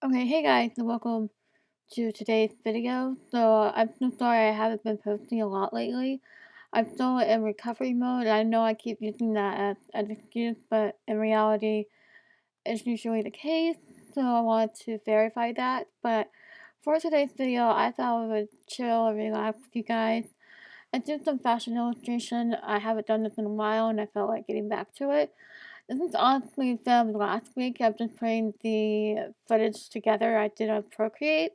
Okay, hey guys, and welcome to today's video. So, I'm so sorry I haven't been posting a lot lately. I'm still in recovery mode. I know I keep using that as an excuse, but in reality, it's usually the case. So, I wanted to verify that. But for today's video, I thought I would chill and relax with you guys and do some fashion illustration. I haven't done this in a while, and I felt like getting back to it. This is honestly filmed last week. I've just putting the footage together I did on Procreate.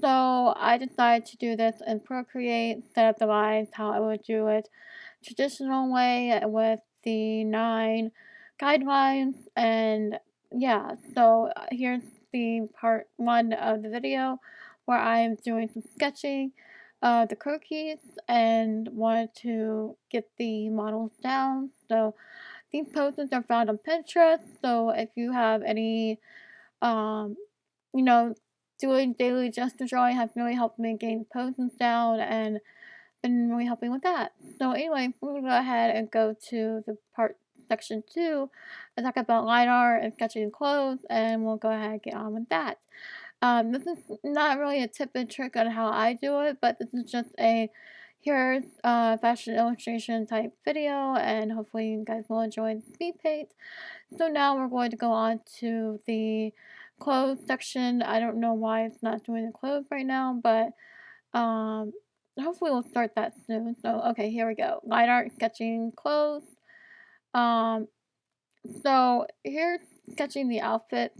So I decided to do this in Procreate, set up the lines how I would do it traditional way with the 9 guidelines. And yeah, so here's the part 1 of the video where I'm doing some sketching the croquis and wanted to get the models down. So these poses are found on Pinterest, so if you have any, um, you know, doing daily gesture drawing has really helped me gain poses down and been really helping with that. So anyway, we're gonna go ahead and go to the part section 2 and talk about line art and sketching clothes, and we'll go ahead and get on with that. This is not really a tip and trick on how I do it, but this is just a here's fashion illustration type video, and hopefully you guys will enjoy the speed paint. So now we're going to go on to the clothes section. I don't know why it's not doing the clothes right now, but um, hopefully we'll start that soon. So okay, here we go. Line art sketching clothes. Um, so here's sketching the outfit.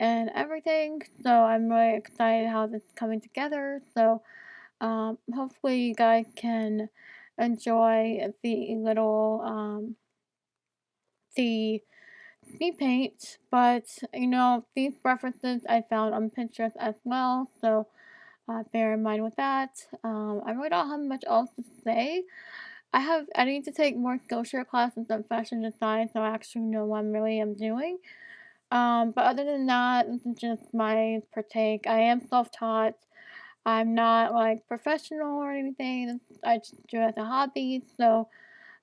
And everything. So I'm really excited how this is coming together. So hopefully you guys can enjoy the little the speed paint. But these references I found on Pinterest as well. So bear in mind with that. I really don't have much else to say. I need to take more Skillshare classes on fashion design so I actually know what I'm doing. But other than that, this is just my partake. I am self-taught. I'm not like professional or anything. I just do it as a hobby. So,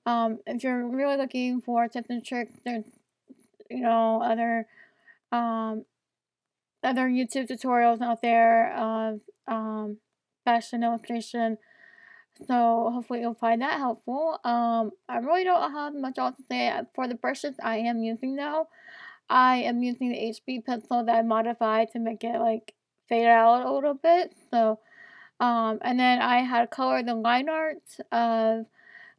if you're really looking for tips and tricks, there's other um other YouTube tutorials out there of fashion illustration. So hopefully you'll find that helpful. I really don't have much else to say for the brushes I am using now. I am using the HB pencil that I modified to make it like fade out a little bit. So, and then I had colored the line art of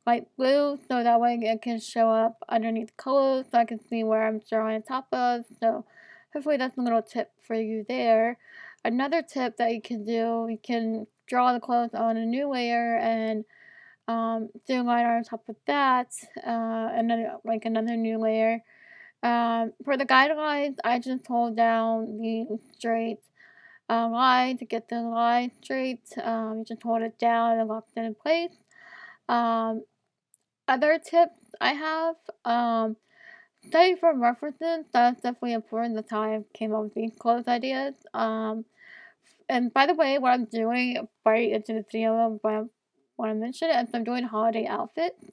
light blue so that way it can show up underneath colors so I can see where I'm drawing on top of. So, hopefully that's a little tip for you there. Another tip that you can do, you can draw the clothes on a new layer and do line art on top of that, and then like another new layer. For the guidelines, I just hold down the straight line to get the line straight. You just hold it down and lock it in place. Um, Other tips I have, study from references. That's definitely important. That's how I came up with these clothes ideas. And by the way, what I'm doing right into the video, what I mentioned is I'm doing holiday outfits,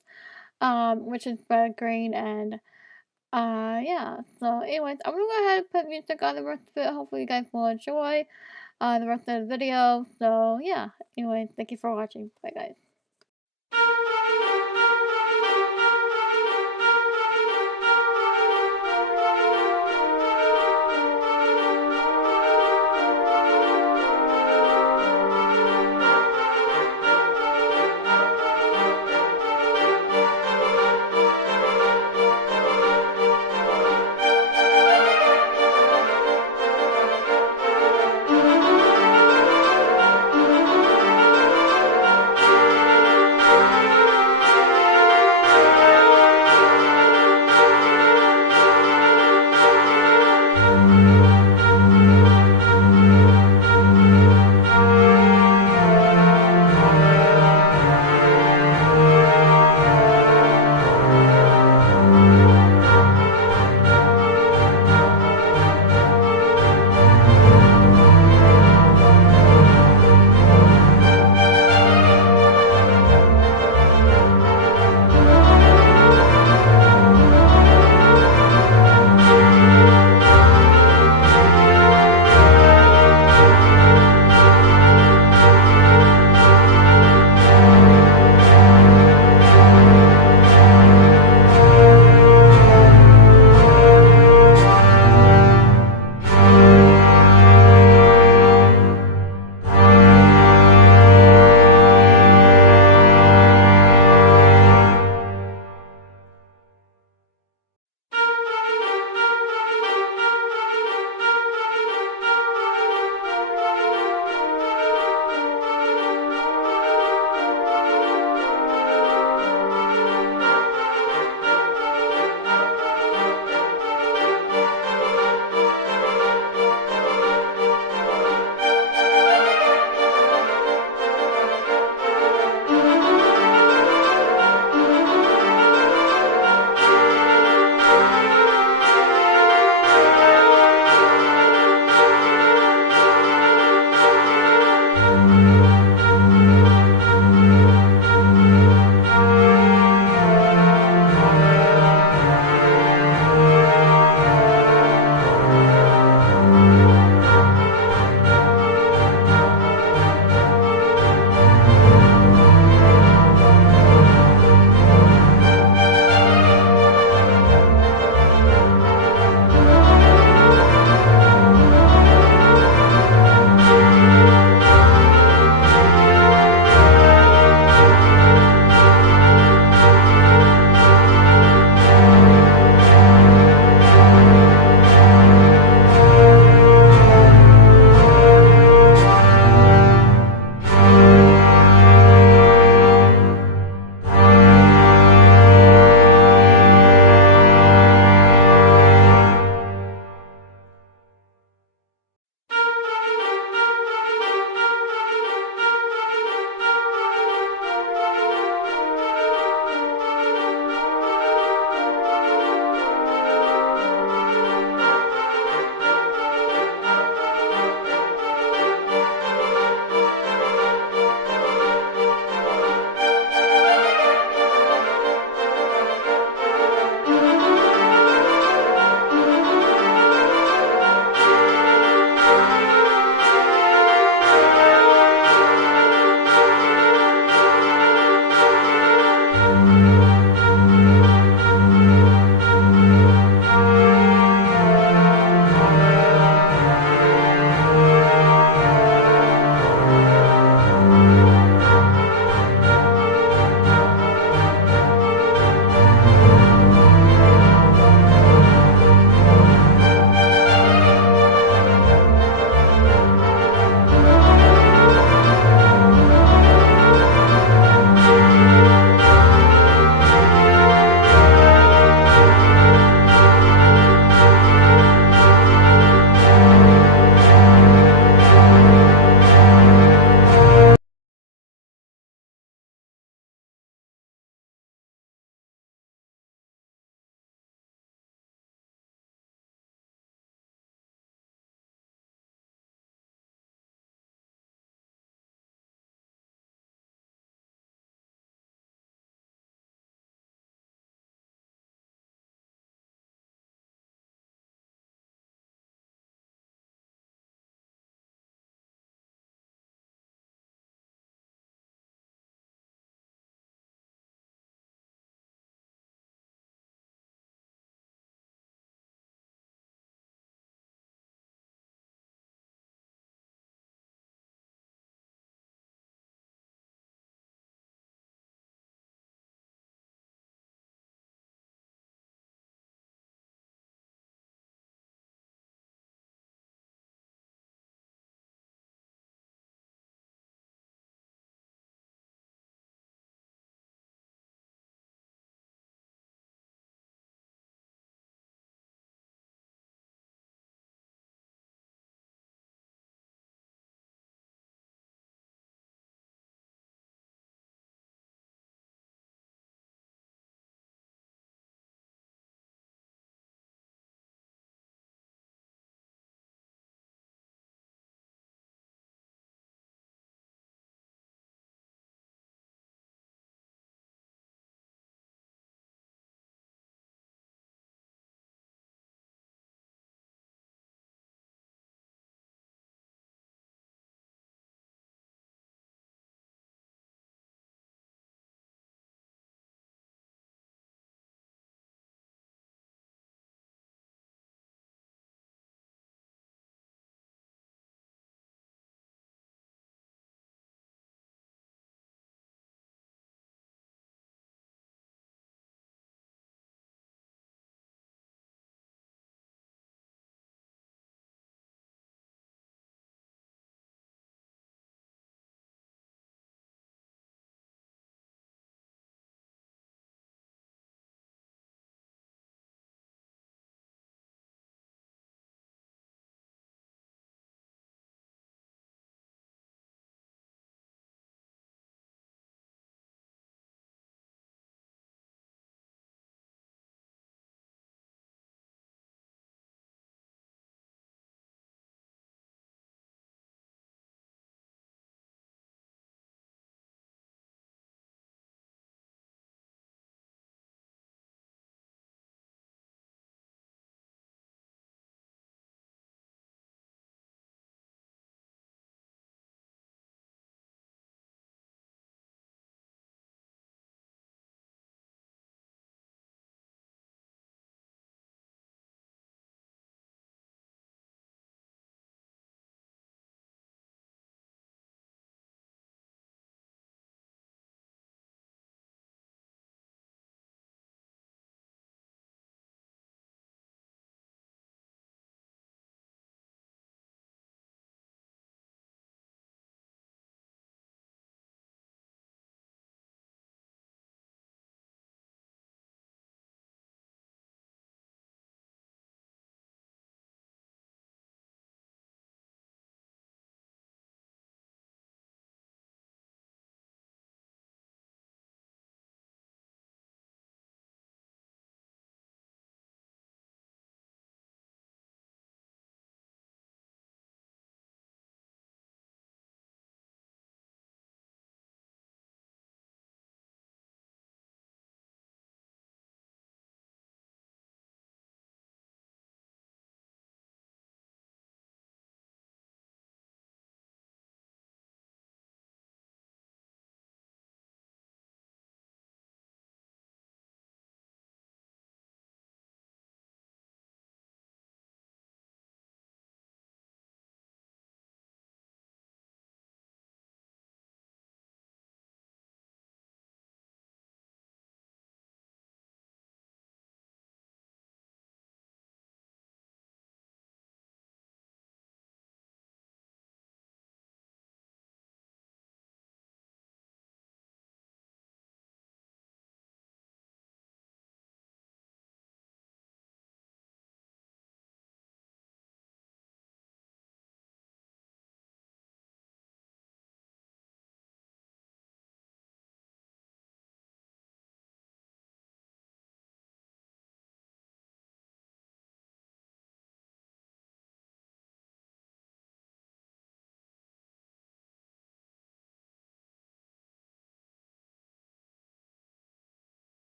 which is red, green, and yeah. So anyways, I'm gonna go ahead and put music on the rest of it. Hopefully you guys will enjoy the rest of the video. So yeah. Anyways, thank you for watching. Bye guys.